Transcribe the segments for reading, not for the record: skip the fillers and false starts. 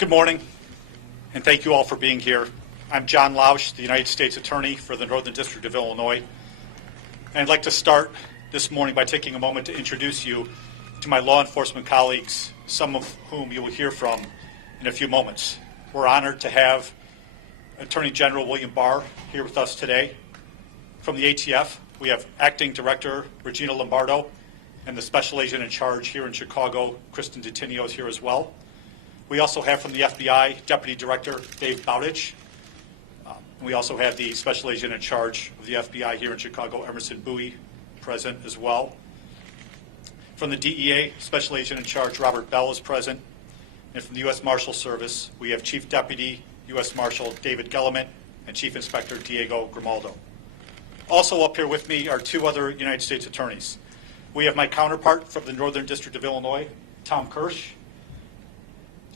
Good morning, and thank you all for being here. I'm John Lausch, the United States Attorney for the Northern District of Illinois. And I'd like to start this morning by taking a moment to introduce you to my law enforcement colleagues, some of whom you will hear from in a few moments. We're honored to have Attorney General William Barr here with us today. From the ATF, we have Acting Director Regina Lombardo and the Special Agent in charge here in Chicago, Kristen Detinio, is here as well. We also have from the FBI, Deputy Director Dave Bowditch. We also have the Special Agent in charge of the FBI here in Chicago, Emerson Bowie, present as well. From the DEA, Special Agent in charge Robert Bell is present. And from the U.S. Marshal Service, we have Chief Deputy U.S. Marshal David Gellerman and Chief Inspector Diego Grimaldo. Also up here with me are two other United States attorneys. We have my counterpart from the Northern District of Illinois, Tom Kirsch.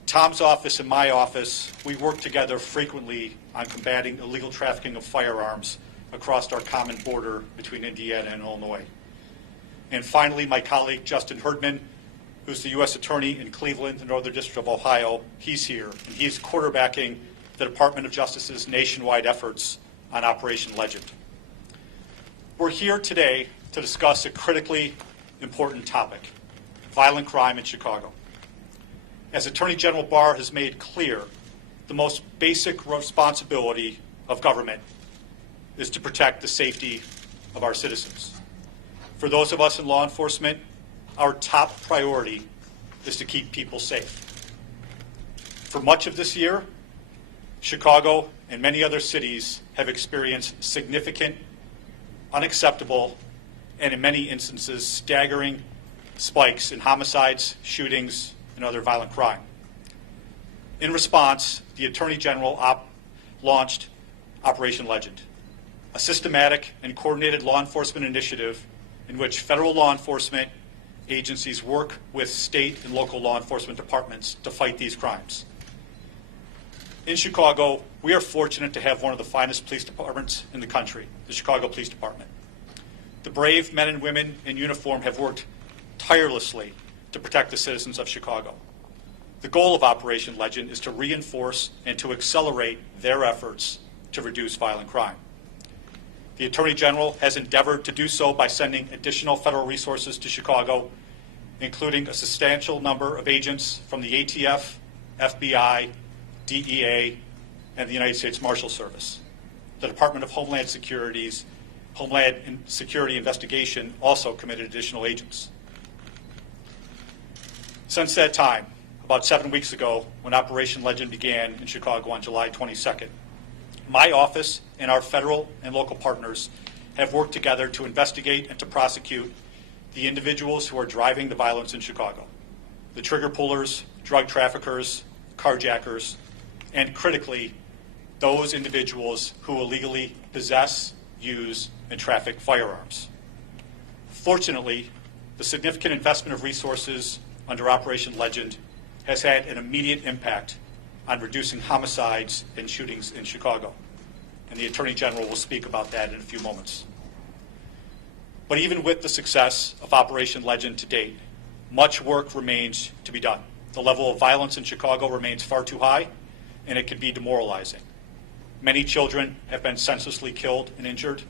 Tom's office and my office, we work together frequently on combating illegal trafficking of firearms across our common border between Indiana and Illinois. And finally, my colleague, Justin Herdman, who's the U.S. Attorney in Cleveland, the Northern District of Ohio. He's here, and he's quarterbacking the Department of Justice's nationwide efforts on Operation Legend. We're here today to discuss a critically important topic, violent crime in Chicago. As Attorney General Barr has made clear, the most basic responsibility of government is to protect the safety of our citizens. For those of us in law enforcement, our top priority is to keep people safe. For much of this year, Chicago and many other cities have experienced significant, unacceptable, and in many instances, staggering spikes in homicides, shootings, and other violent crime. In response, the Attorney General launched Operation Legend, a systematic and coordinated law enforcement initiative in which federal law enforcement agencies work with state and local law enforcement departments to fight these crimes. In Chicago, we are fortunate to have one of the finest police departments in the country, the Chicago Police Department. The brave men and women in uniform have worked tirelessly to protect the citizens of Chicago. The goal of Operation Legend is to reinforce and to accelerate their efforts to reduce violent crime. The Attorney General has endeavored to do so by sending additional federal resources to Chicago, including a substantial number of agents from the ATF, FBI, DEA, and the United States Marshal Service. The Department of Homeland Security Investigation also committed additional agents. Since that time, about 7 weeks ago, when Operation Legend began in Chicago on July 22nd, my office and our federal and local partners have worked together to investigate and to prosecute the individuals who are driving the violence in Chicago, the trigger pullers, drug traffickers, carjackers, and critically, those individuals who illegally possess, use, and traffic firearms. Fortunately, the significant investment of resources under Operation Legend has had an immediate impact on reducing homicides and shootings in Chicago. And the Attorney General will speak about that in a few moments. But even with the success of Operation Legend to date, much work remains to be done. The level of violence in Chicago remains far too high, and it can be demoralizing. Many children have been senselessly killed and injured.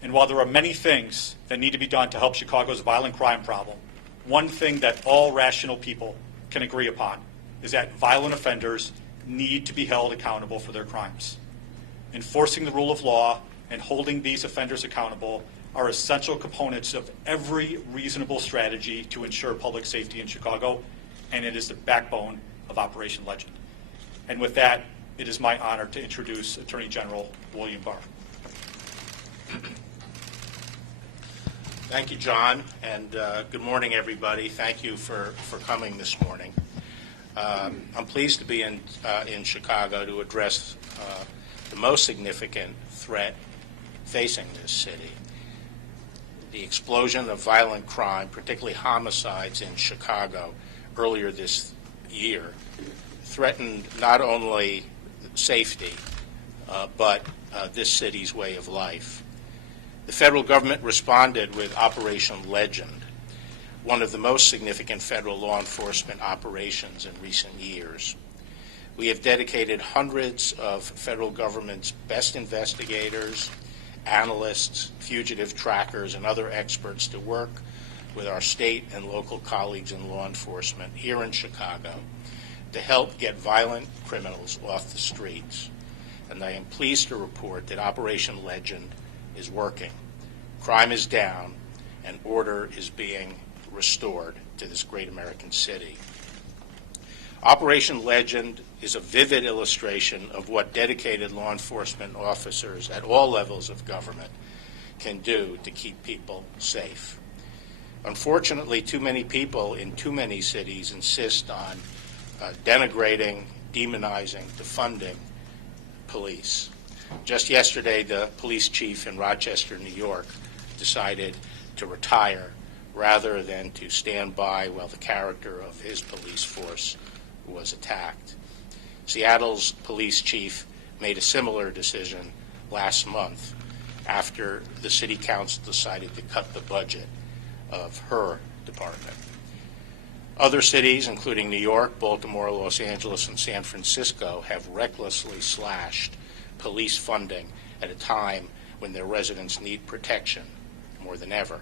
And while there are many things that need to be done to help Chicago's violent crime problem, one thing that all rational people can agree upon is that violent offenders need to be held accountable for their crimes. Enforcing the rule of law and holding these offenders accountable are essential components of every reasonable strategy to ensure public safety in Chicago, and it is the backbone of Operation Legend. And with that, it is my honor to introduce Attorney General William Barr. Thank you, John, and good morning, everybody. Thank you for coming this morning. I'm pleased to be in Chicago to address the most significant threat facing this city. The explosion of violent crime, particularly homicides in Chicago earlier this year, threatened not only safety, but this city's way of life. The federal government responded with Operation Legend, one of the most significant federal law enforcement operations in recent years. We have dedicated hundreds of federal government's best investigators, analysts, fugitive trackers, and other experts to work with our state and local colleagues in law enforcement here in Chicago to help get violent criminals off the streets. And I am pleased to report that Operation Legend is working. Crime is down, and order is being restored to this great American city. Operation Legend is a vivid illustration of what dedicated law enforcement officers at all levels of government can do to keep people safe. Unfortunately, too many people in too many cities insist on denigrating, demonizing, defunding police. Just yesterday, the police chief in Rochester, New York, decided to retire rather than to stand by while the character of his police force was attacked. Seattle's police chief made a similar decision last month after the city council decided to cut the budget of her department. Other cities, including New York, Baltimore, Los Angeles, and San Francisco, have recklessly slashed police funding at a time when their residents need protection more than ever.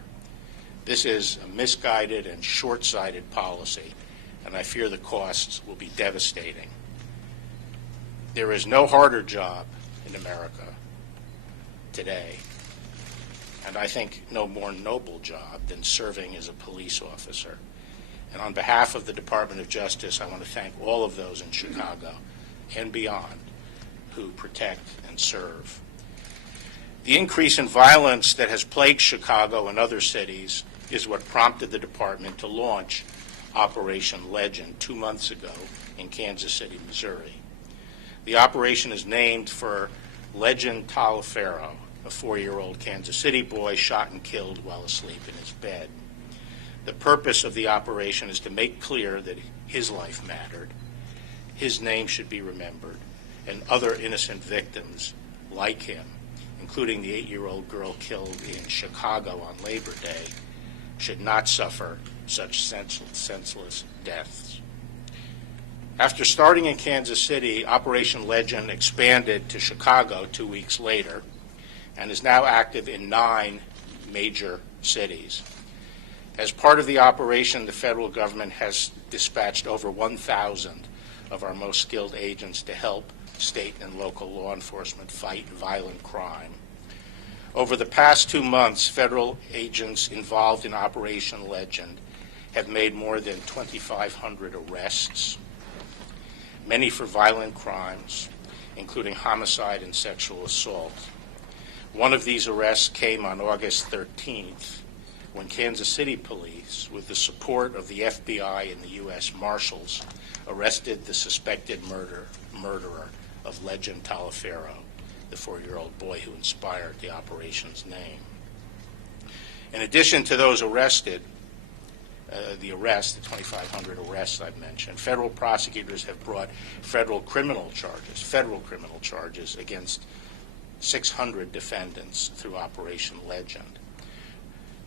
This is a misguided and short-sighted policy, and I fear the costs will be devastating. There is no harder job in America today, and I think no more noble job than serving as a police officer. And on behalf of the Department of Justice, I want to thank all of those in Chicago and beyond who protect and serve. The increase in violence that has plagued Chicago and other cities is what prompted the department to launch Operation Legend 2 months ago in Kansas City, Missouri. The operation is named for Legend Taliaferro, a 4-year-old Kansas City boy shot and killed while asleep in his bed. The purpose of the operation is to make clear that his life mattered, his name should be remembered, and other innocent victims like him, including the 8-year-old girl killed in Chicago on Labor Day, should not suffer such senseless deaths. After starting in Kansas City, Operation Legend expanded to Chicago 2 weeks later and is now active in 9 major cities. As part of the operation, the federal government has dispatched over 1,000 of our most skilled agents to help state and local law enforcement fight violent crime. Over the past 2 months, federal agents involved in Operation Legend have made more than 2,500 arrests, many for violent crimes, including homicide and sexual assault. One of these arrests came on August 13th, when Kansas City police, with the support of the FBI and the U.S. Marshals, arrested the suspected murderer of Legend Taliaferro, the 4-year-old boy who inspired the operation's name. In addition to those arrested, the 2,500 arrests I've mentioned, federal prosecutors have brought federal criminal charges against 600 defendants through Operation Legend.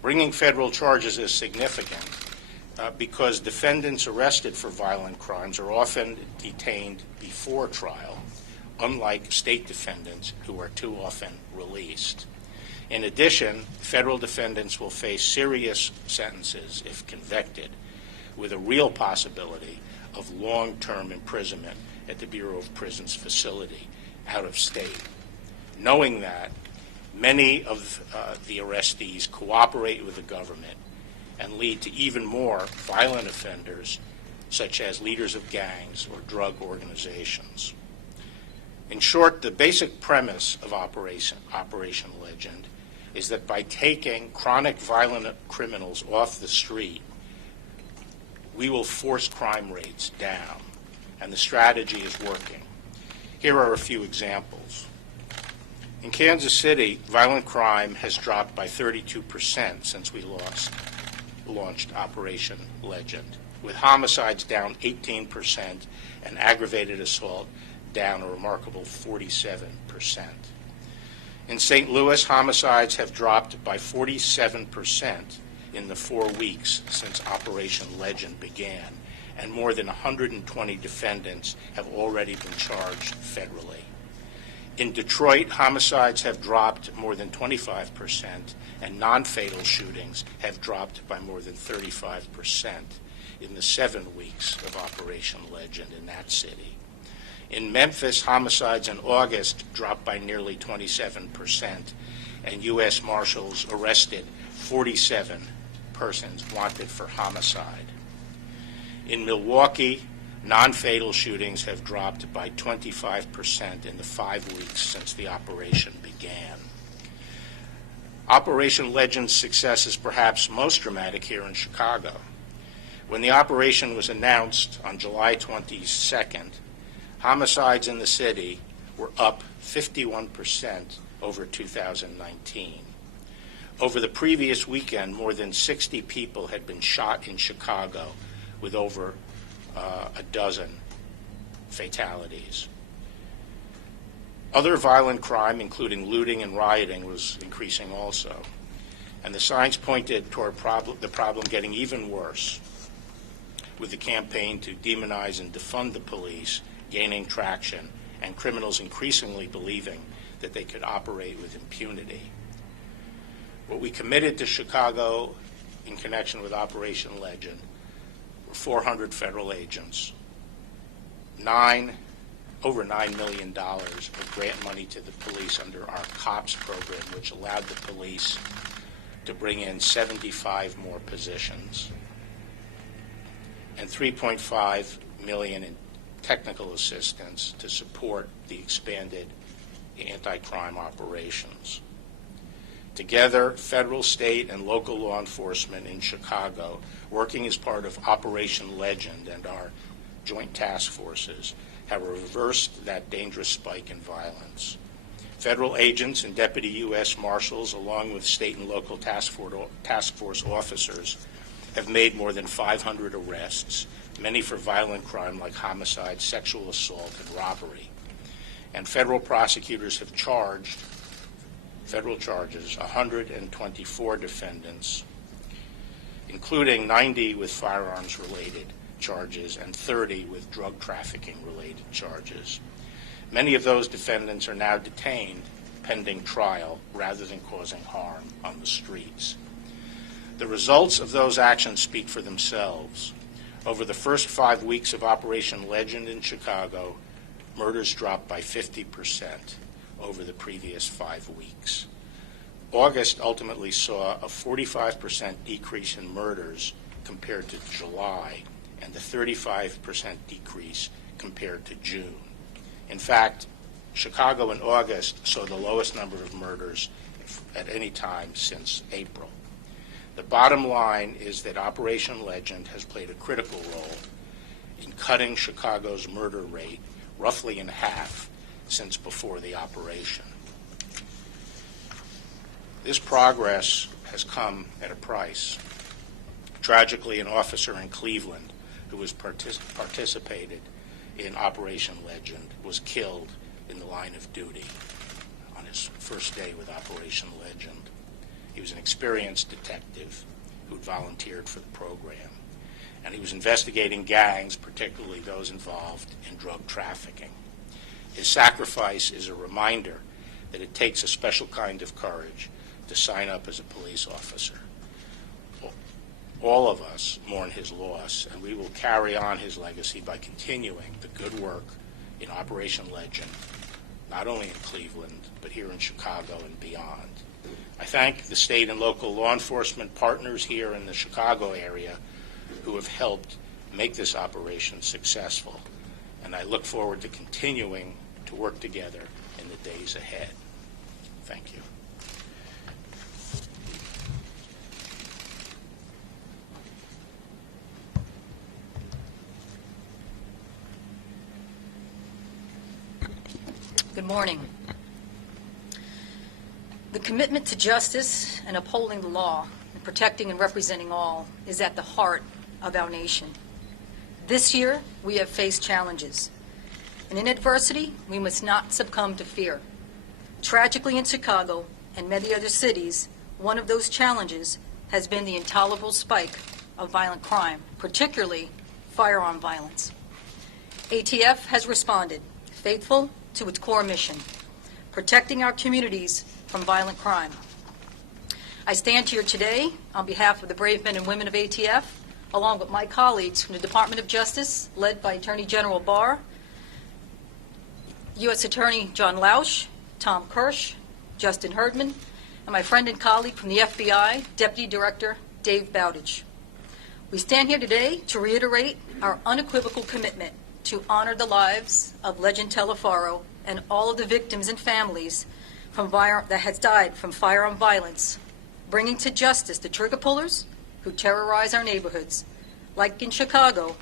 Bringing federal charges is significant because defendants arrested for violent crimes are often detained before trial, unlike state defendants who are too often released. In addition, federal defendants will face serious sentences if convicted, with a real possibility of long-term imprisonment at the Bureau of Prisons facility out of state. Knowing that, many of the arrestees cooperate with the government and lead to even more violent offenders, such as leaders of gangs or drug organizations. In short, the basic premise of Operation Legend is that by taking chronic violent criminals off the street, we will force crime rates down, and the strategy is working. Here are a few examples. In Kansas City, violent crime has dropped by 32% since we launched Operation Legend, with homicides down 18% and aggravated assault down a remarkable 47%. In St. Louis, homicides have dropped by 47% in the 4 weeks since Operation Legend began, and more than 120 defendants have already been charged federally. In Detroit, homicides have dropped more than 25%, and non-fatal shootings have dropped by more than 35% in the 7 weeks of Operation Legend in that city. In Memphis, homicides in August dropped by nearly 27%, and U.S. Marshals arrested 47 persons wanted for homicide. In Milwaukee, non-fatal shootings have dropped by 25% in the 5 weeks since the operation began. Operation Legend's success is perhaps most dramatic here in Chicago. When the operation was announced on July 22nd, homicides in the city were up 51% over 2019. Over the previous weekend, more than 60 people had been shot in Chicago, with over a dozen fatalities. Other violent crime, including looting and rioting, was increasing also. And the signs pointed toward the problem getting even worse, with the campaign to demonize and defund the police gaining traction, and criminals increasingly believing that they could operate with impunity. What we committed to Chicago in connection with Operation Legend were 400 federal agents, over $9 million of grant money to the police under our COPS program, which allowed the police to bring in 75 more positions, and $3.5 million in technical assistance to support the expanded anti-crime operations. Together, federal, state, and local law enforcement in Chicago, working as part of Operation Legend and our joint task forces, have reversed that dangerous spike in violence. Federal agents and deputy U.S. Marshals, along with state and local task force officers, have made more than 500 arrests, many for violent crime like homicide, sexual assault, and robbery. And federal prosecutors have charged, federal charges, 124 defendants, including 90 with firearms-related charges and 30 with drug trafficking-related charges. Many of those defendants are now detained pending trial rather than causing harm on the streets. The results of those actions speak for themselves. Over the first 5 weeks of Operation Legend in Chicago, murders dropped by 50% over the previous 5 weeks. August ultimately saw a 45% decrease in murders compared to July, and a 35% decrease compared to June. In fact, Chicago in August saw the lowest number of murders at any time since April. The bottom line is that Operation Legend has played a critical role in cutting Chicago's murder rate roughly in half since before the operation. This progress has come at a price. Tragically, an officer in Cleveland who was participated in Operation Legend was killed in the line of duty on his first day with Operation Legend. He was an experienced detective who had volunteered for the program, and he was investigating gangs, particularly those involved in drug trafficking. His sacrifice is a reminder that it takes a special kind of courage to sign up as a police officer. All of us mourn his loss, and we will carry on his legacy by continuing the good work in Operation Legend, not only in Cleveland, but here in Chicago and beyond. I thank the state and local law enforcement partners here in the Chicago area who have helped make this operation successful, and I look forward to continuing to work together in the days ahead. Thank you. Good morning. The commitment to justice and upholding the law and protecting and representing all is at the heart of our nation. This year, we have faced challenges. And in adversity, we must not succumb to fear. Tragically in Chicago and many other cities, one of those challenges has been the intolerable spike of violent crime, particularly firearm violence. ATF has responded, faithful to its core mission, protecting our communities from violent crime. I stand here today on behalf of the brave men and women of ATF, along with my colleagues from the Department of Justice, led by Attorney General Barr, U.S. Attorney John Lausch, Tom Kirsch, Justin Herdman, and my friend and colleague from the FBI, Deputy Director Dave Bowditch. We stand here today to reiterate our unequivocal commitment to honor the lives of Legend Telefaro and all of the victims and families that has died from firearm violence, bringing to justice the trigger pullers who terrorize our neighborhoods, like in Chicago,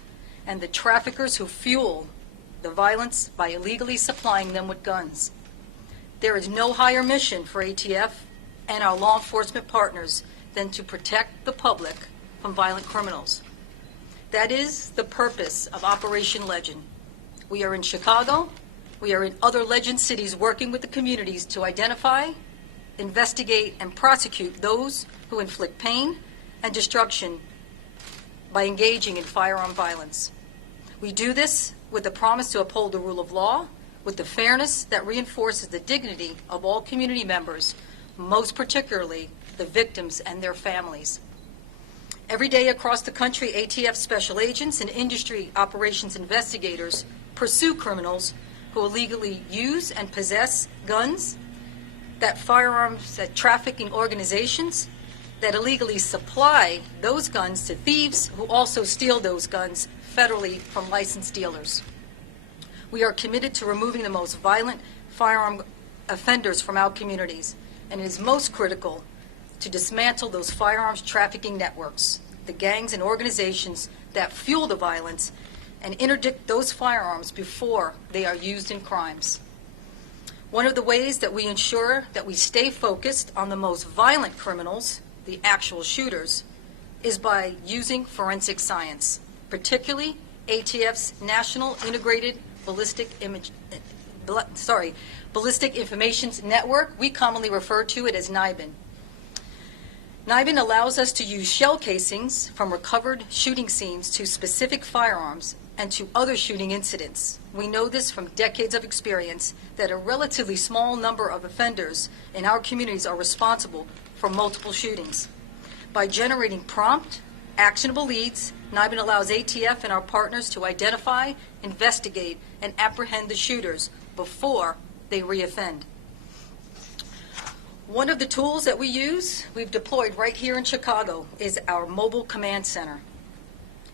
and the traffickers who fuel the violence by illegally supplying them with guns. There is no higher mission for ATF and our law enforcement partners than to protect the public from violent criminals. That is the purpose of Operation Legend. We are in Chicago. We are in other Legend cities working with the communities to identify, investigate, and prosecute those who inflict pain and destruction by engaging in firearm violence. We do this with the promise to uphold the rule of law, with the fairness that reinforces the dignity of all community members, most particularly the victims and their families. Every day across the country, ATF special agents and industry operations investigators pursue criminals who illegally use and possess guns, that trafficking organizations that illegally supply those guns to thieves who also steal those guns federally from licensed dealers. We are committed to removing the most violent firearm offenders from our communities, and it is most critical to dismantle those firearms trafficking networks, the gangs and organizations that fuel the violence, and interdict those firearms before they are used in crimes. One of the ways that we ensure that we stay focused on the most violent criminals, the actual shooters, is by using forensic science, particularly ATF's National Integrated Ballistic Information Network. We commonly refer to it as NIBIN. NIBIN allows us to use shell casings from recovered shooting scenes to specific firearms and to other shooting incidents. We know this from decades of experience that a relatively small number of offenders in our communities are responsible for multiple shootings. By generating prompt, actionable leads, NIBIN allows ATF and our partners to identify, investigate, and apprehend the shooters before they reoffend. One of the tools that we've deployed right here in Chicago, is our mobile command center.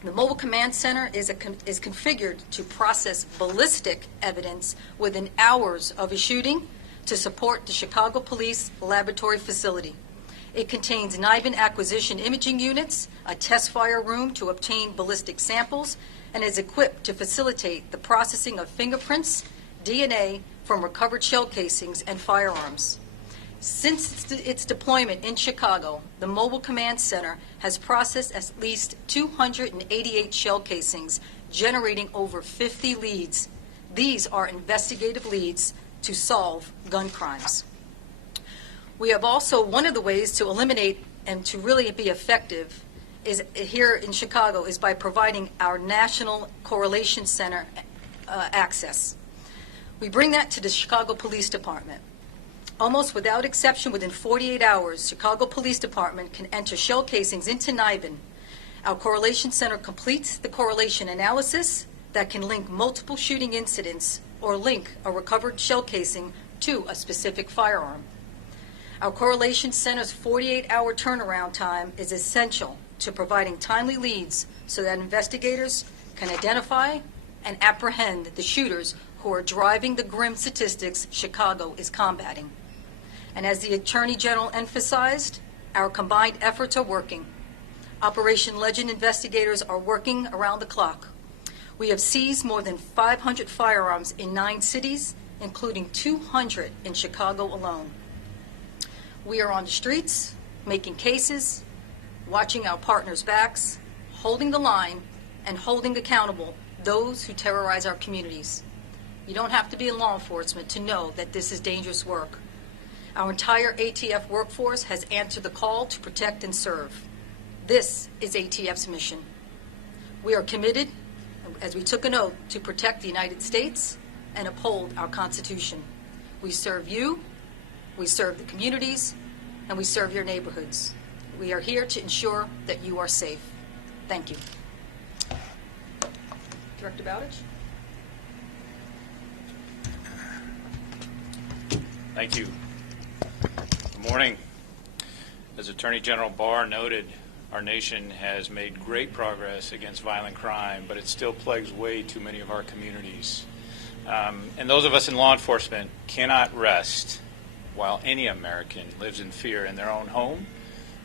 The mobile command center is configured to process ballistic evidence within hours of a shooting to support the Chicago Police Laboratory Facility. It contains NIBIN acquisition imaging units, a test fire room to obtain ballistic samples, and is equipped to facilitate the processing of fingerprints, DNA from recovered shell casings and firearms. Since its deployment in Chicago, the Mobile Command Center has processed at least 288 shell casings, generating over 50 leads. These are investigative leads to solve gun crimes. We have also, one of the ways to eliminate and to really be effective is here in Chicago is by providing our National Correlation Center access. We bring that to the Chicago Police Department. Almost without exception, within 48 hours, Chicago Police Department can enter shell casings into NIBIN. Our Correlation Center completes the correlation analysis that can link multiple shooting incidents or link a recovered shell casing to a specific firearm. Our Correlation Center's 48-hour turnaround time is essential to providing timely leads so that investigators can identify and apprehend the shooters who are driving the grim statistics Chicago is combating. And as the Attorney General emphasized, our combined efforts are working. Operation Legend investigators are working around the clock. We have seized more than 500 firearms in 9 cities, including 200 in Chicago alone. We are on the streets, making cases, watching our partners' backs, holding the line, and holding accountable those who terrorize our communities. You don't have to be in law enforcement to know that this is dangerous work. Our entire ATF workforce has answered the call to protect and serve. This is ATF's mission. We are committed, as we took an oath, to protect the United States and uphold our Constitution. We serve you, we serve the communities, and we serve your neighborhoods. We are here to ensure that you are safe. Thank you. Director Bowditch? Thank you. Good morning. As Attorney General Barr noted, our nation has made great progress against violent crime, but it still plagues way too many of our communities. And those of us in law enforcement cannot rest while any American lives in fear in their own home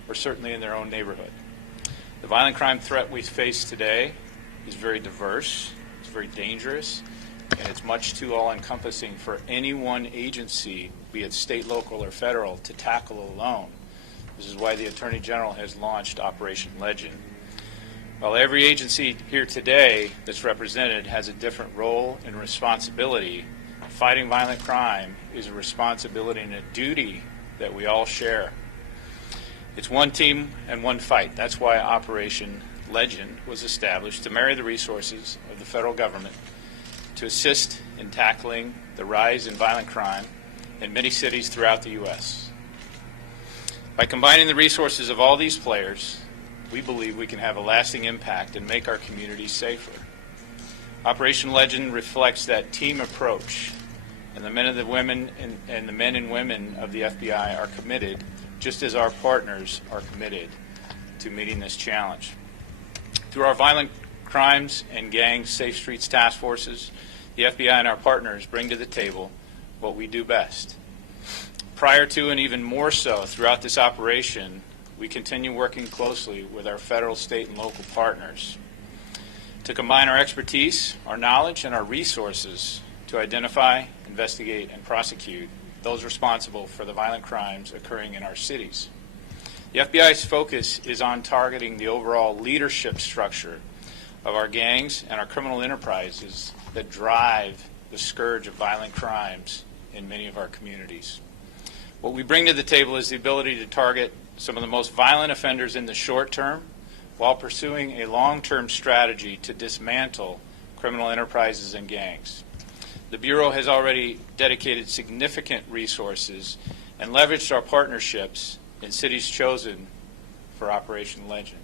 or certainly in their own neighborhood. The violent crime threat we face today is very diverse, it's very dangerous, and it's much too all-encompassing for any one agency, be it state, local, or federal, to tackle alone. This is why the Attorney General has launched Operation Legend. While every agency here today that's represented has a different role and responsibility, fighting violent crime is a responsibility and a duty that we all share. It's one team and one fight. That's why Operation Legend was established, to marry the resources of the federal government to assist in tackling the rise in violent crime in many cities throughout the U.S. By combining the resources of all these players, we believe we can have a lasting impact and make our communities safer. Operation Legend reflects that team approach, and the men and the women and the men and women of the FBI are committed, just as our partners are committed to meeting this challenge. Through our Violent Crimes and Gangs Safe Streets Task Forces, the FBI and our partners bring to the table what we do best. Prior to and even more so throughout this operation, we continue working closely with our federal, state, and local partners to combine our expertise, our knowledge, and our resources to identify, investigate, and prosecute those responsible for the violent crimes occurring in our cities. The FBI's focus is on targeting the overall leadership structure of our gangs and our criminal enterprises that drive the scourge of violent crimes in many of our communities. What we bring to the table is the ability to target some of the most violent offenders in the short term while pursuing a long-term strategy to dismantle criminal enterprises and gangs. The Bureau has already dedicated significant resources and leveraged our partnerships in cities chosen for Operation Legend.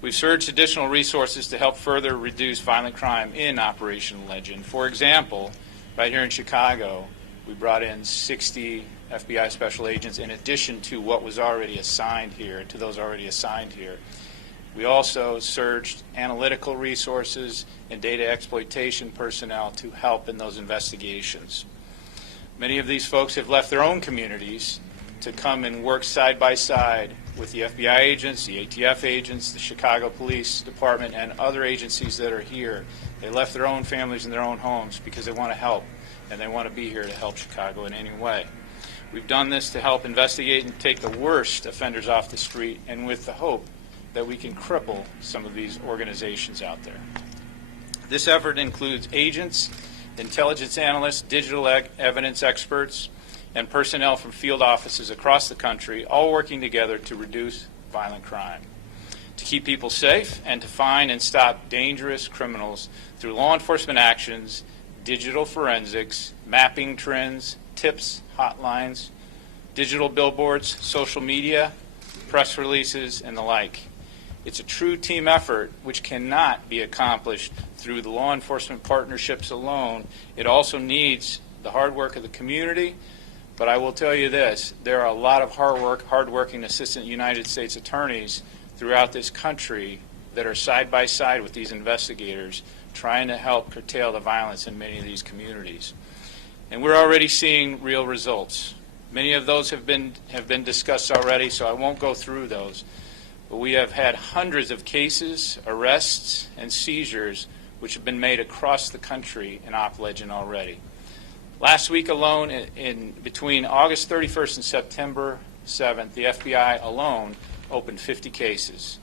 We've surged additional resources to help further reduce violent crime in Operation Legend. For example, right here in Chicago, we brought in 60 FBI special agents in addition to what was already assigned here, to those already assigned here. We also surged analytical resources and data exploitation personnel to help in those investigations. Many of these folks have left their own communities to come and work side by side with the FBI agents, the ATF agents, the Chicago Police Department, and other agencies that are here. They left their own families and their own homes because they want to help, and they want to be here to help Chicago in any way. We've done this to help investigate and take the worst offenders off the street, and with the hope that we can cripple some of these organizations out there. This effort includes agents, intelligence analysts, digital evidence experts, and personnel from field offices across the country, all working together to reduce violent crime, to keep people safe, and to find and stop dangerous criminals through law enforcement actions, digital forensics, mapping trends, tips, hotlines, digital billboards, social media, press releases, and the like. It's a true team effort which cannot be accomplished through the law enforcement partnerships alone. It also needs the hard work of the community, but I will tell you this, there are a lot of hard-working assistant United States attorneys throughout this country that are side by side with these investigators trying to help curtail the violence in many of these communities. And we're already seeing real results. Many of those have been discussed already, so I won't go through those. But we have had hundreds of cases, arrests, and seizures which have been made across the country in Op Legend already. Last week alone, in between August 31st and September 7th, the FBI alone opened 50 cases.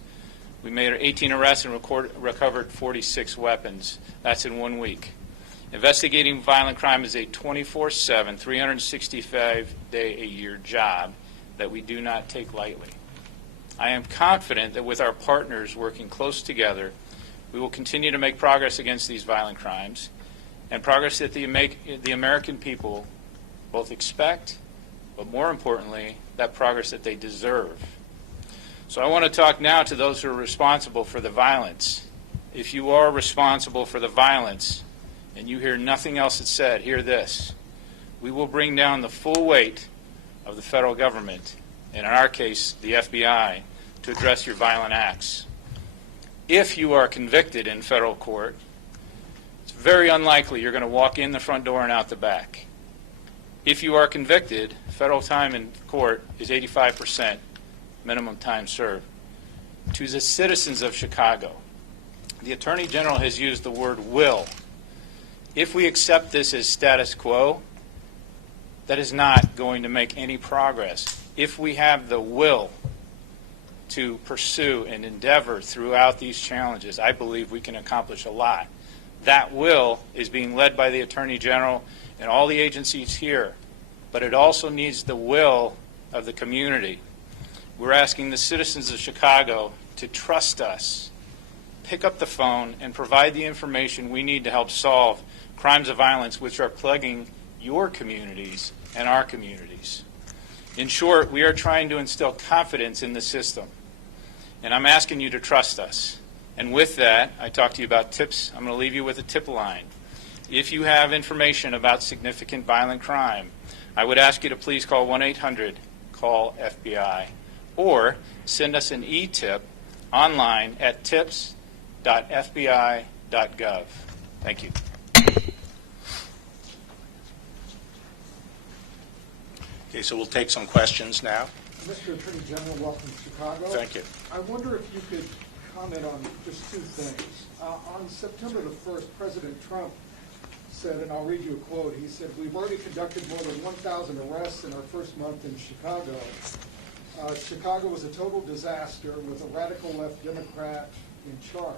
We made 18 arrests and recovered 46 weapons. That's in 1 week. Investigating violent crime is a 24/7, 365-day-a-year job that we do not take lightly. I am confident that with our partners working close together, we will continue to make progress against these violent crimes, and progress that the American people both expect, but more importantly, that progress that they deserve. So I want to talk now to those who are responsible for the violence. If you are responsible for the violence and you hear nothing else that's said, hear this. We will bring down the full weight of the federal government, and in our case, the FBI, to address your violent acts. If you are convicted in federal court, it's very unlikely you're going to walk in the front door and out the back. If you are convicted, federal time in court is 85% minimum time served. To the citizens of Chicago, the Attorney General has used the word will. If we accept this as status quo, that is not going to make any progress. If we have the will to pursue and endeavor throughout these challenges, I believe we can accomplish a lot. That will is being led by the Attorney General and all the agencies here, but it also needs the will of the community. We're asking the citizens of Chicago to trust us, pick up the phone, and provide the information we need to help solve crimes of violence which are plaguing your communities and our communities. In short, we are trying to instill confidence in the system, and I'm asking you to trust us. And with that, I talked to you about tips. I'm going to leave you with a tip line. If you have information about significant violent crime, I would ask you to please call 1-800-CALL-FBI or send us an e-tip online at tips.fbi.gov. Thank you. Okay, so we'll take some questions now. Mr. Attorney General, welcome to Chicago. Thank you. I wonder if you could comment on just two things. On September the 1st, President Trump said, and I'll read you a quote, he said, "We've already conducted more than 1,000 arrests in our first month in Chicago. Chicago was a total disaster with a radical left Democrat in charge."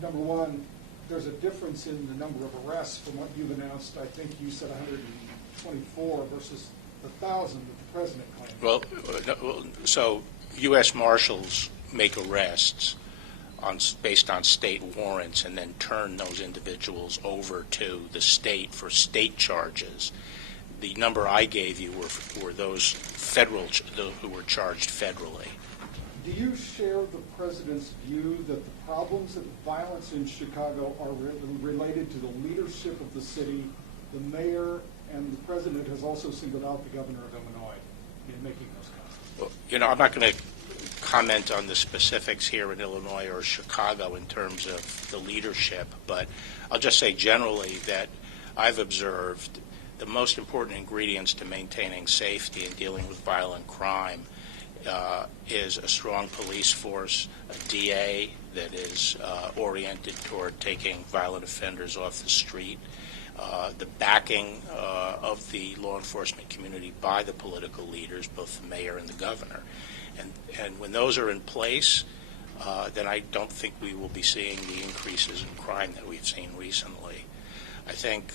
Number one, there's a difference in the number of arrests from what you've announced. I think you said 124 versus the 1,000 that the president claimed. Well, so U.S. Marshals make arrests based on state warrants and then turn those individuals over to the state for state charges. The number I gave you were those who were charged federally. Do you share the president's view that the problems and violence in Chicago are related to the leadership of the city, the mayor, and the president has also singled out the governor of Illinois in making those comments? Well, I'm not going to comment on the specifics here in Illinois or Chicago in terms of the leadership, but I'll just say generally that I've observed the most important ingredients to maintaining safety and dealing with violent crime is a strong police force, a DA that is oriented toward taking violent offenders off the street, the backing of the law enforcement community by the political leaders, both the mayor and the governor. And when those are in place, then I don't think we will be seeing the increases in crime that we've seen recently. I think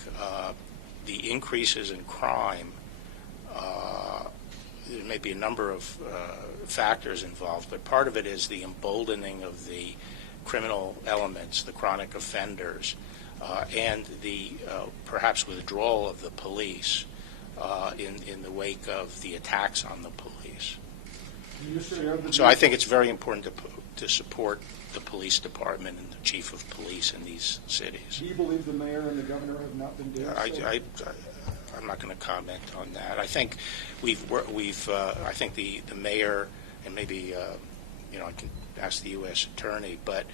the increases in crime, there may be a number of factors involved, but part of it is the emboldening of the criminal elements, the chronic offenders, and the perhaps withdrawal of the police in the wake of the attacks on the police. So I think it's very important to support the police department and the chief of police in these cities. Do you believe the mayor and the governor have not been doing so? I'm not going to comment on that. I think I think the mayor and maybe I can ask the U.S. attorney, but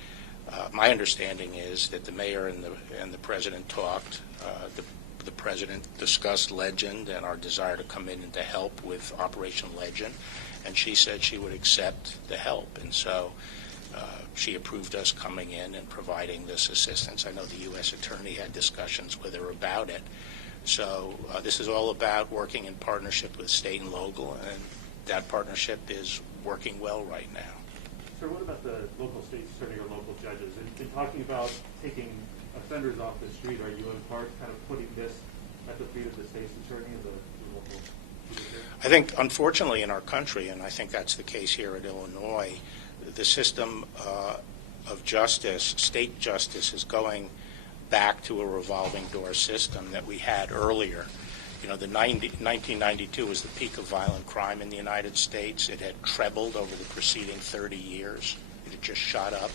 my understanding is that the mayor and the president talked. The president discussed Legend and our desire to come in and to help with Operation Legend, and she said she would accept the help, and so she approved us coming in and providing this assistance. I know the U.S. attorney had discussions with her about it. So this is all about working in partnership with state and local, and that partnership is working well right now. Sir, what about the local states attorney or local judges? In talking about taking offenders off the street, are you in part kind of putting this at the feet of the state's attorney and the local judiciary? I think, unfortunately, in our country, and I think that's the case here at Illinois, the system of justice, state justice, is going back to a revolving door system that we had earlier. You know, 1992 was the peak of violent crime in the United States. It had trebled over the preceding 30 years. It had just shot up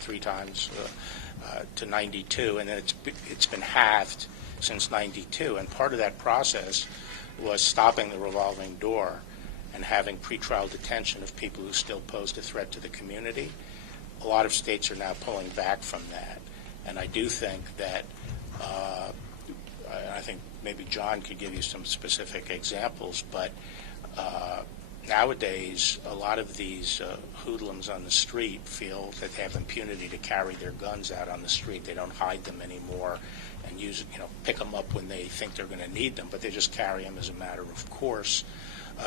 3 times to 92, and then it's been halved since 92. And part of that process was stopping the revolving door and having pretrial detention of people who still posed a threat to the community. A lot of states are now pulling back from that. And I do think that, I think maybe John could give you some specific examples, but nowadays a lot of these hoodlums on the street feel that they have impunity to carry their guns out on the street. They don't hide them anymore and use, pick them up when they think they're going to need them, but they just carry them as a matter of course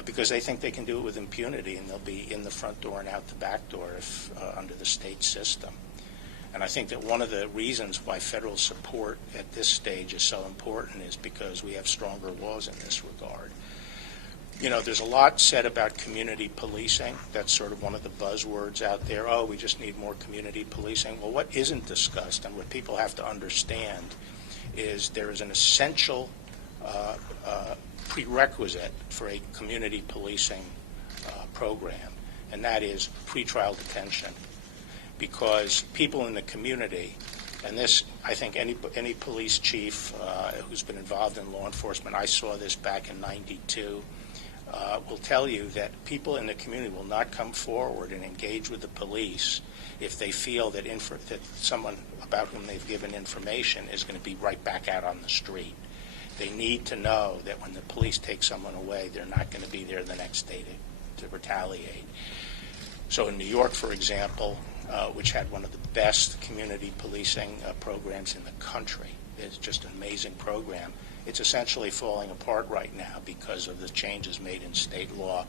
because they think they can do it with impunity, and they'll be in the front door and out the back door if under the state system. And I think that one of the reasons why federal support at this stage is so important is because we have stronger laws in this regard. There's a lot said about community policing. That's sort of one of the buzzwords out there. Oh, we just need more community policing. Well, what isn't discussed and what people have to understand is there is an essential prerequisite for a community policing program, and that is pretrial detention. Because people in the community, and this, I think any police chief who's been involved in law enforcement, I saw this back in '92, will tell you that people in the community will not come forward and engage with the police if they feel that someone about whom they've given information is going to be right back out on the street. They need to know that when the police take someone away, they're not going to be there the next day to retaliate. So in New York, for example, which had one of the best community policing programs in the country. It's just an amazing program. It's essentially falling apart right now because of the changes made in state law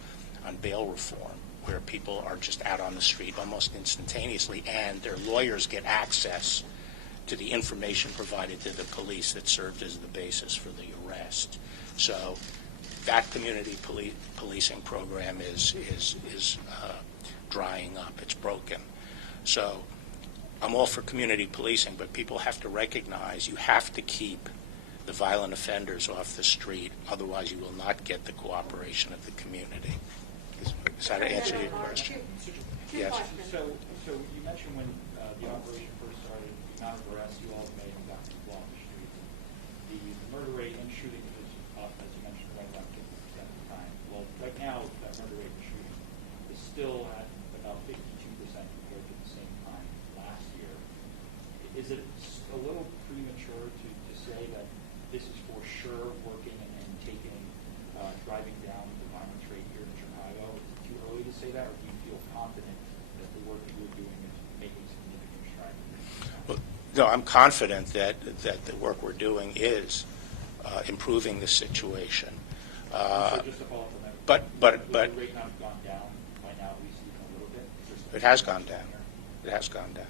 on bail reform, where people are just out on the street almost instantaneously, and their lawyers get access to the information provided to the police that served as the basis for the arrest. So that community policing program is drying up. It's broken. So I'm all for community policing, but people have to recognize you have to keep the violent offenders off the street, otherwise you will not get the cooperation of the community. Does that answer your question? Yes. So you mentioned when the operation first started, the amount of arrests you all made and got people off the streets. The murder rate and shooting was up, as you mentioned, right around 50% of the time. Well, right now, that murder rate and shooting is still at about 52% compared to the same time last year. Is it a little premature to say that this is for sure working and taking, driving down the violence rate here in Chicago? Is it too early to say that, or do you feel confident that the work that you're doing is making significant strides? Well, no, I'm confident that the work we're doing is improving the situation. So just to follow up on that, But would the rate not have gone down by now, at least even a little bit? it has gone down. It has gone down.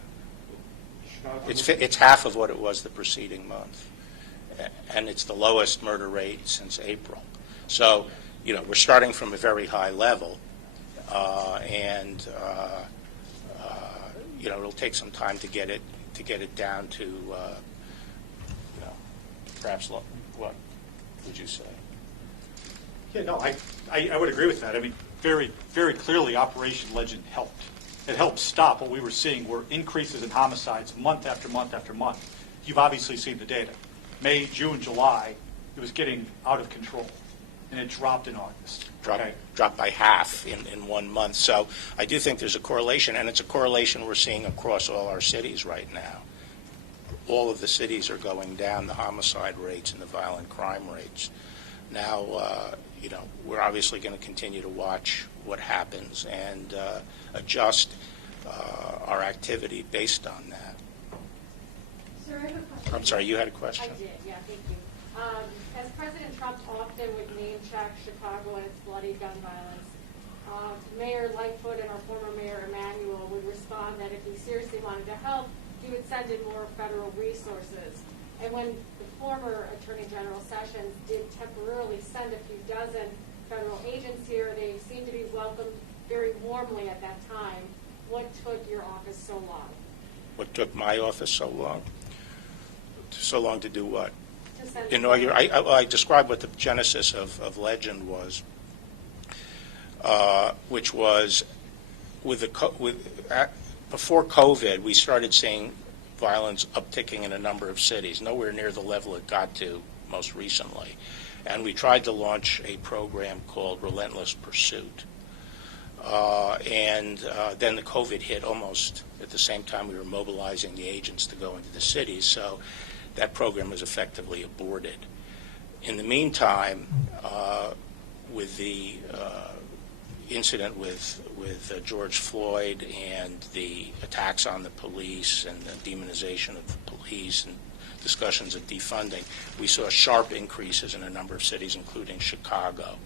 Chicago, It's half of what it was the preceding month, and it's the lowest murder rate since April. So, we're starting from a very high level, and it'll take some time to get it down to perhaps what would you say? Yeah, no, I would agree with that. I mean, very, very clearly, Operation Legend helped. It helped stop what we were seeing were increases in homicides month after month after month. You've obviously seen the data. May, June, July, it was getting out of control, and it dropped in August. Dropped by half in 1 month. So I do think there's a correlation, and it's a correlation we're seeing across all our cities right now. All of the cities are going down, the homicide rates and the violent crime rates. Now, we're obviously going to continue to watch what happens and adjust our activity based on that. Sir, I have a question. I'm sorry, you had a question? I did, yeah, thank you. As President Trump often would name check Chicago and its bloody gun violence, Mayor Lightfoot and our former Mayor Emanuel would respond that if he seriously wanted to help, do he would send in more federal resources. And when the former Attorney General Sessions did temporarily send a few dozen federal agents here, they seemed to be welcomed very warmly at that time. What took your office so long? What took my office so long? So long to do what? To send I described what the genesis of Legend was, which was before COVID, we started seeing violence upticking in a number of cities, nowhere near the level it got to most recently. And we tried to launch a program called Relentless Pursuit. And then the COVID hit almost at the same time we were mobilizing the agents to go into the cities, so that program was effectively aborted. In the meantime, with the incident with George Floyd and the attacks on the police and the demonization of the police and discussions of defunding, we saw sharp increases in a number of cities, including Chicago.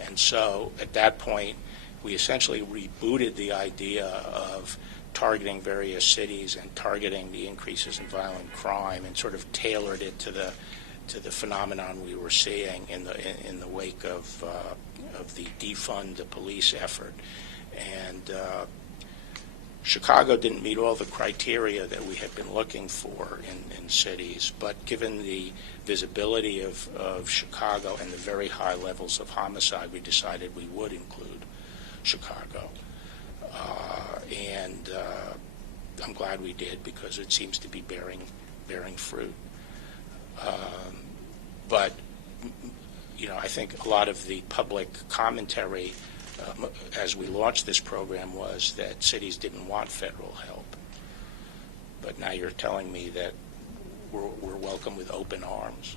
And so at that point, we essentially rebooted the idea of targeting various cities and targeting the increases in violent crime and sort of tailored it to the phenomenon we were seeing in the wake of the defund the police effort. And Chicago didn't meet all the criteria that we had been looking for in cities, but given the visibility of Chicago and the very high levels of homicide, we decided we would include Chicago. And I'm glad we did, because it seems to be bearing fruit. But I think a lot of the public commentary as we launched this program was that cities didn't want federal help. But now you're telling me that we're welcome with open arms.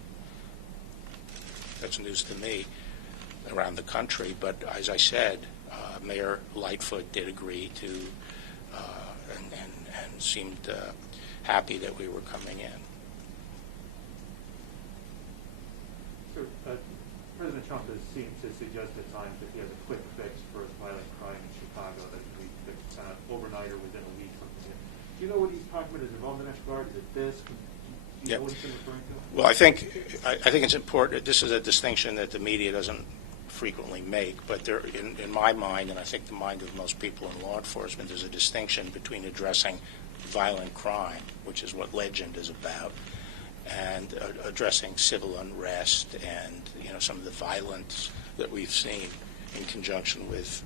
That's news to me around the country. But as I said, Mayor Lightfoot did agree to and seemed happy that we were coming in. Sir, President Trump has seemed to suggest at times that he has a quick fix for violent crime in Chicago that can be fixed kind of overnight or within a week. Something. Do you know what he's talking about? Is it on the next guard? Is it this? Do you know what he's been referring to? Well, I think it's important. This is a distinction that the media doesn't frequently make, but there, in my mind, and I think the mind of most people in law enforcement, there's a distinction between addressing violent crime, which is what Legend is about, and addressing civil unrest and some of the violence that we've seen in conjunction with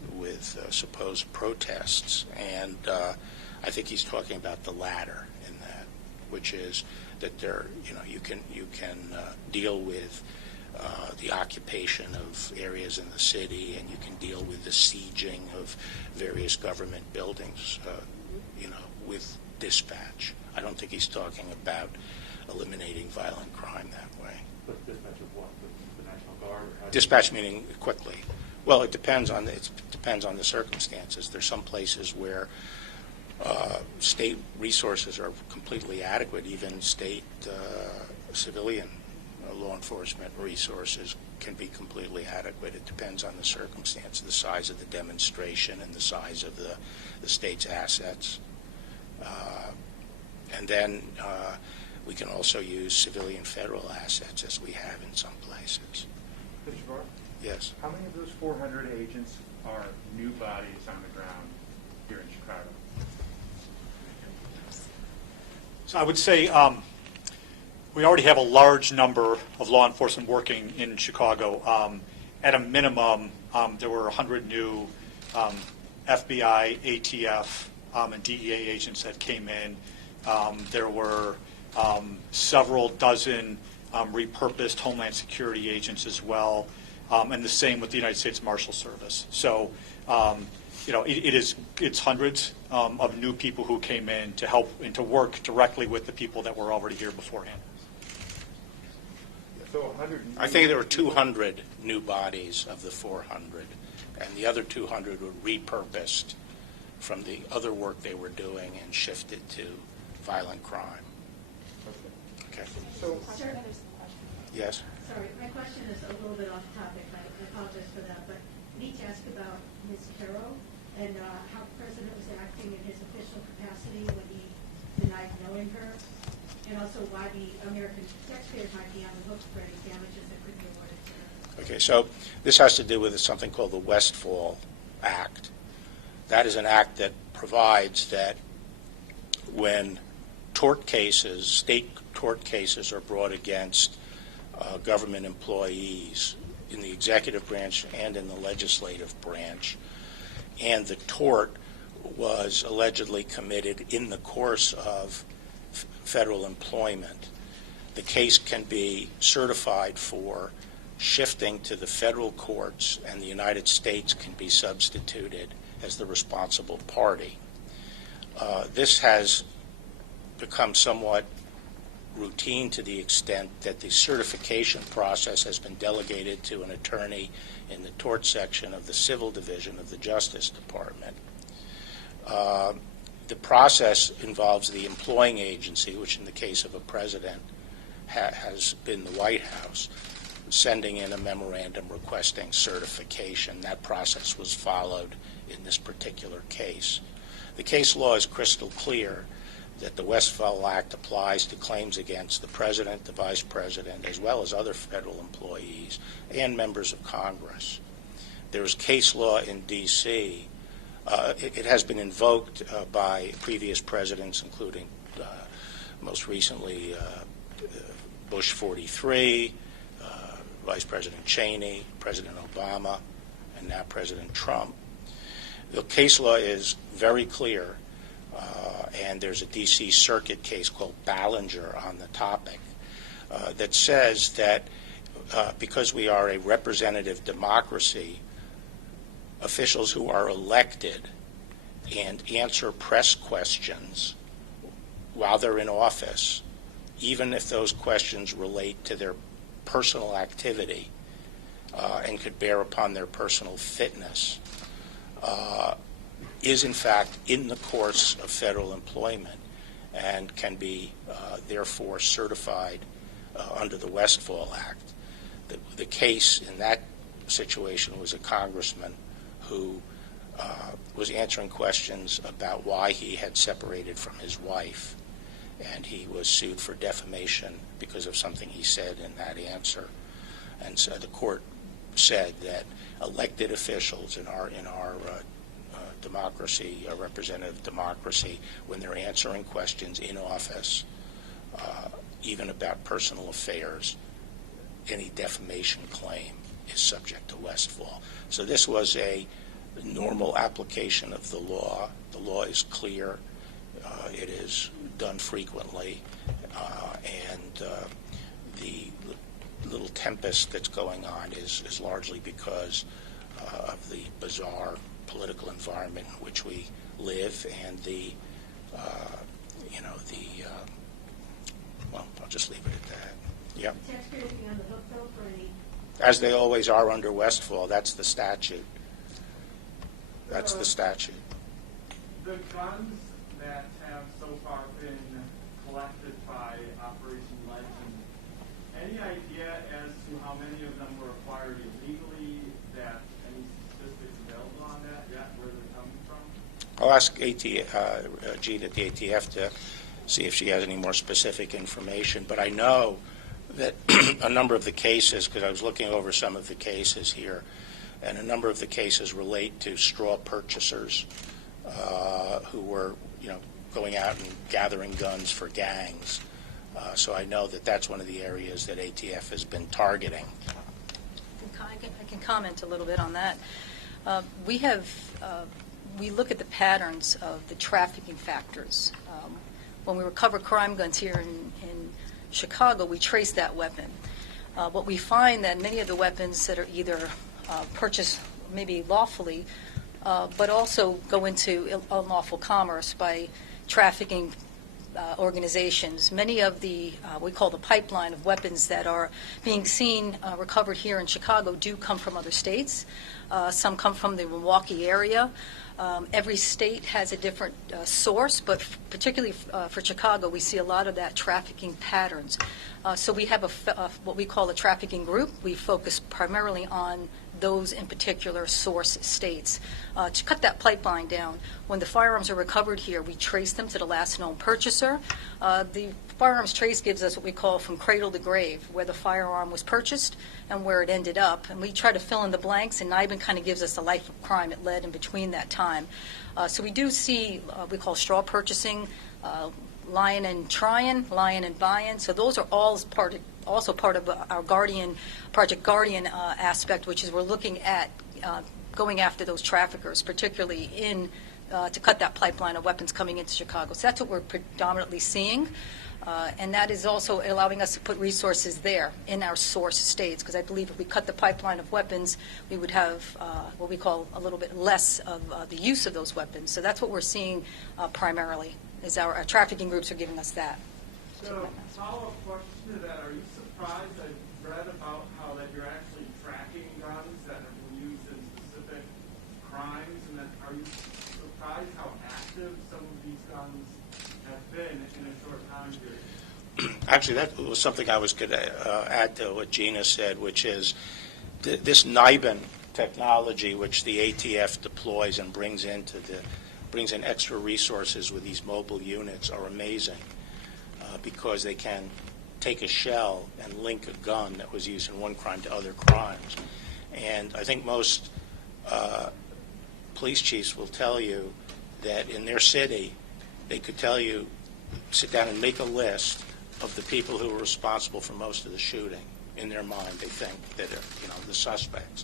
supposed protests. And I think he's talking about the latter in that, which is that you can deal with the occupation of areas in the city, and you can deal with the sieging of various government buildings, with dispatch. I don't think he's talking about eliminating violent crime that way. But dispatch of what? The National Guard? Or Dispatch meaning quickly. Well, it depends on the circumstances. There's some places where state resources are completely adequate. Even state civilian law enforcement resources can be completely adequate. It depends on the circumstance, the size of the demonstration, and the size of the state's assets. And then we can also use civilian federal assets, as we have in some places. Mr. Barr? Yes. How many of those 400 agents are new bodies on the ground here in Chicago? So I would say we already have a large number of law enforcement working in Chicago. At a minimum, there were 100 new FBI, ATF, and DEA agents that came in. There were several dozen repurposed Homeland Security agents as well, and the same with the United States Marshal Service. So, it's hundreds of new people who came in to help and to work directly with the people that were already here beforehand. So 100. I think there were 200 new bodies of the 400, and the other 200 were repurposed from the other work they were doing and shifted to violent crime. Okay. So, Sir, there's a question. Yes. Sorry, my question is a little bit off topic. I apologize for that, but I need to ask about Ms. Caro and how the president was acting in his official capacity when he denied besides knowing her? And also why the American taxpayers might be on the hook for any damages that could be awarded to her? Okay, so this has to do with something called the Westfall Act. That is an act that provides that when tort cases, state tort cases are brought against government employees in the executive branch and in the legislative branch, and the tort was allegedly committed in the course of federal employment, the case can be certified for shifting to the federal courts, and the United States can be substituted as the responsible party. This has become somewhat routine to the extent that the certification process has been delegated to an attorney in the tort section of the Civil Division of the Justice Department. The process involves the employing agency, which in the case of a president has been the White House, sending in a memorandum requesting certification. That process was followed in this particular case. The case law is crystal clear that the Westfall Act applies to claims against the president, the vice president, as well as other federal employees and members of Congress. There is case law in D.C. It has been invoked by previous presidents, including most recently Bush 43, Vice President Cheney, President Obama, and now President Trump. The case law is very clear, and there's a D.C. Circuit case called Ballinger on the topic that says that because we are a representative democracy, officials who are elected and answer press questions while they're in office, even if those questions relate to their personal activity and could bear upon their personal fitness, is in fact in the course of federal employment and can be therefore certified under the Westfall Act. The case in that situation was a congressman who was answering questions about why he had separated from his wife, and he was sued for defamation because of something he said in that answer. And so the court said that elected officials in our democracy, a representative democracy, when they're answering questions in office, even about personal affairs, any defamation claim is subject to Westfall. So this was a normal application of the law. The law is clear. It is done frequently, and the little tempest that's going on is largely because of the bizarre political environment in which we live, and well, I'll just leave it at that. Yep. The taxpayers be on the hook, though, for any... As they always are under Westfall. That's the statute. That's the statute. The funds that have so far been collected by Operation Legend, any idea as to how many of them were acquired illegally, that any statistics available on that yet, where they're coming from? I'll ask Jean at the ATF to see if she has any more specific information, but I know that a number of the cases, because I was looking over some of the cases here, and a number of the cases relate to straw purchasers who were, going out and gathering guns for gangs. So I know that that's one of the areas that ATF has been targeting. I can comment a little bit on that. We look at the patterns of the trafficking factors. When we recover crime guns here in Chicago, we trace that weapon. What we find that many of the weapons that are either purchased maybe lawfully, but also go into unlawful commerce by trafficking organizations. Many of the, we call the pipeline of weapons that are being seen recovered here in Chicago do come from other states. Some come from the Milwaukee area. Every state has a different source, but particularly for Chicago, we see a lot of that trafficking patterns. So we have what we call a trafficking group. We focus primarily on those in particular source states. To cut that pipeline down, when the firearms are recovered here, we trace them to the last known purchaser. The firearms trace gives us what we call from cradle to grave, where the firearm was purchased and where it ended up. And we try to fill in the blanks, and NIBIN kind of gives us the life of crime it led in between that time. So we do see, we call straw purchasing, lying and trying, lying and buying. So those are all also part of our Project Guardian aspect, which is we're looking at going after those traffickers, particularly to cut that pipeline of weapons coming into Chicago. So that's what we're predominantly seeing. And that is also allowing us to put resources there in our source states, because I believe if we cut the pipeline of weapons, we would have what we call a little bit less of the use of those weapons. So that's what we're seeing primarily, is our trafficking groups are giving us that. So, follow-up question to that, are you surprised? I've read about how that you're actually tracking guns that have been used in specific crimes, and then are you surprised how active some of these guns have been in a short time period? Actually, that was something I was going to add to what Gina said, which is this NIBIN technology, which the ATF deploys and brings in extra resources with these mobile units, are amazing because they can take a shell and link a gun that was used in one crime to other crimes. And I think most police chiefs will tell you that in their city, they could tell you, sit down and make a list of the people who are responsible for most of the shooting. In their mind, they think that are, the suspects.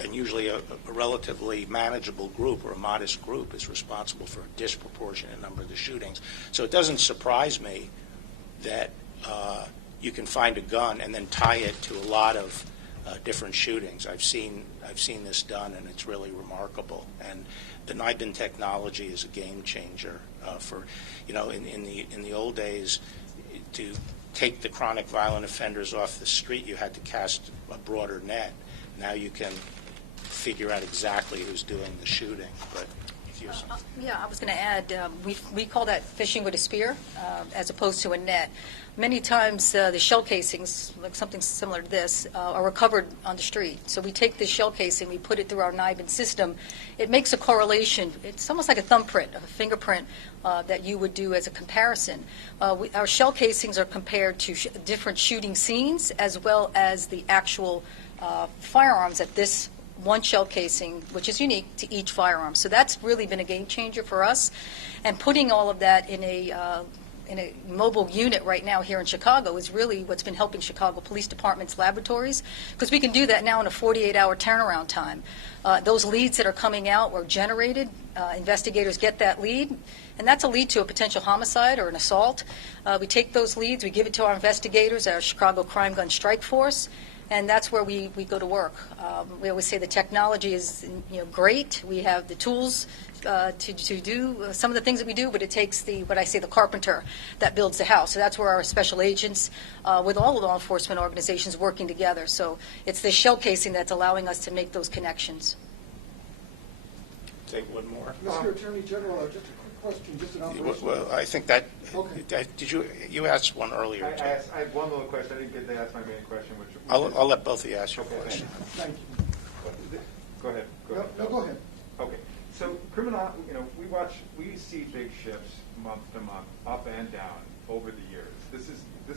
And usually a relatively manageable group or a modest group is responsible for a disproportionate number of the shootings. So it doesn't surprise me that you can find a gun and then tie it to a lot of different shootings. I've seen this done, and it's really remarkable. And the NIBIN technology is a game changer for, in the old days, to take the chronic violent offenders off the street, you had to cast a broader net. Now you can figure out exactly who's doing the shooting. But yeah, I was going to add, we call that fishing with a spear as opposed to a net. Many times the shell casings, like something similar to this, are recovered on the street. So we take this shell casing, we put it through our NIBIN system. It makes a correlation. It's almost like a thumbprint, a fingerprint that you would do as a comparison. Our shell casings are compared to different shooting scenes as well as the actual firearms at this one shell casing, which is unique to each firearm. So that's really been a game changer for us. And putting all of that in a mobile unit right now here in Chicago is really what's been helping Chicago Police Department's laboratories, because we can do that now in a 48-hour turnaround time. Those leads that are coming out were generated. Investigators get that lead, and that's a lead to a potential homicide or an assault. We take those leads, we give it to our investigators, our Chicago Crime Gun Strike Force, and that's where we go to work. We always say the technology is great. We have the tools to do some of the things that we do, but it takes the carpenter that builds the house. So that's where our special agents with all the law enforcement organizations working together. So it's the shell casing that's allowing us to make those connections. Take one more. Mr. Attorney General, just a quick question, just an observation. Well, I think that, Okay. did you asked one earlier, too. I had one little question. I didn't get to ask my main question, which I'll let both of you ask your Okay, question. Thank you. Go ahead. No, go ahead. Okay. So we see big shifts month to month, up and down over the years. This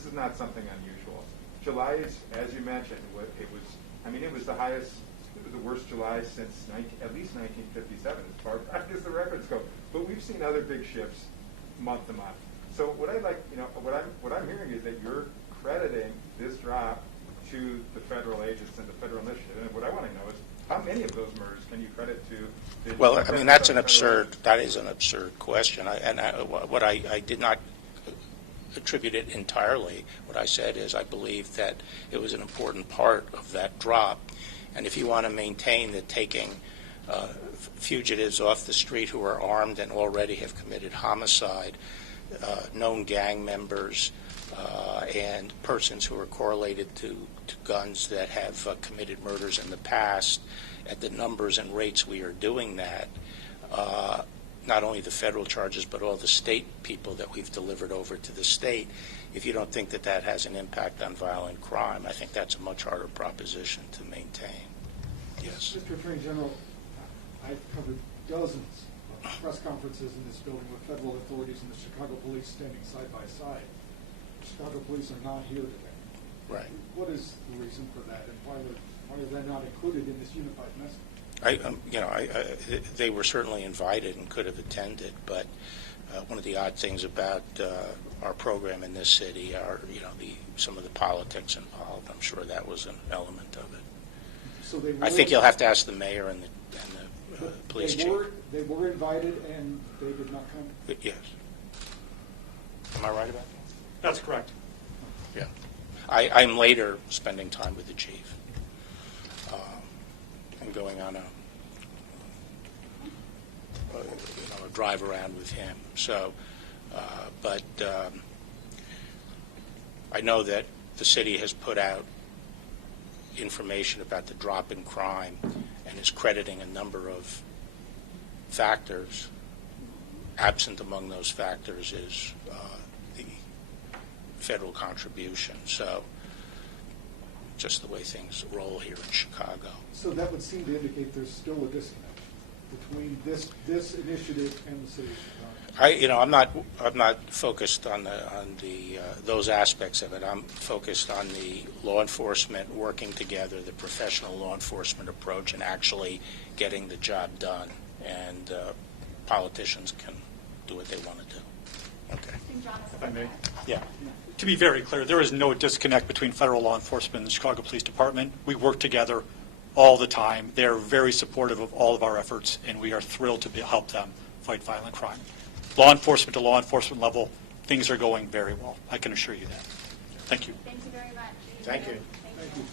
is not something unusual. July is, as you mentioned, it was the highest, the worst July since at least 1957, as far back as the records go. But we've seen other big shifts month to month. So what I'm hearing is that you're crediting this drop to the federal agents and the federal initiative. And what I want to know is, how many of those murders can you credit to? Well, I mean, that is an absurd question. I did not attribute it entirely. What I said is I believe that it was an important part of that drop. And if you want to maintain that taking fugitives off the street who are armed and already have committed homicide, known gang members, and persons who are correlated to guns that have committed murders in the past, at the numbers and rates we are doing that, not only the federal charges, but all the state people that we've delivered over to the state, if you don't think that that has an impact on violent crime, I think that's a much harder proposition to maintain. Yes. Mr. Attorney General, I've covered dozens of press conferences in this building with federal authorities and the Chicago police standing side by side. The Chicago police are not here today. Right. What is the reason for that, and why are they not included in this unified message? They were certainly invited and could have attended, but one of the odd things about our program in this city are, some of the politics involved. I'm sure that was an element of it. So they were, I think you'll have to ask the mayor and the police chief. They were invited and they did not come? Yes. Am I right about that? That's correct. Yeah. I'm later spending time with the chief and going on a drive around with him. So, but I know that the city has put out information about the drop in crime and is crediting a number of factors. Absent among those factors is the federal contribution. So just the way things roll here in Chicago. So that would seem to indicate there's still a disconnect between this initiative and the city of Chicago. I'm not focused on those aspects of it. I'm focused on the law enforcement working together, the professional law enforcement approach, and actually getting the job done. And politicians can do what they want to do. Okay. If I may. Yeah. To be very clear, there is no disconnect between federal law enforcement and the Chicago Police Department. We work together all the time. They're very supportive of all of our efforts, and we are thrilled to help them fight violent crime. Law enforcement to law enforcement level, things are going very well. I can assure you that. Thank you. Thank you very much. Thank you. Thank you.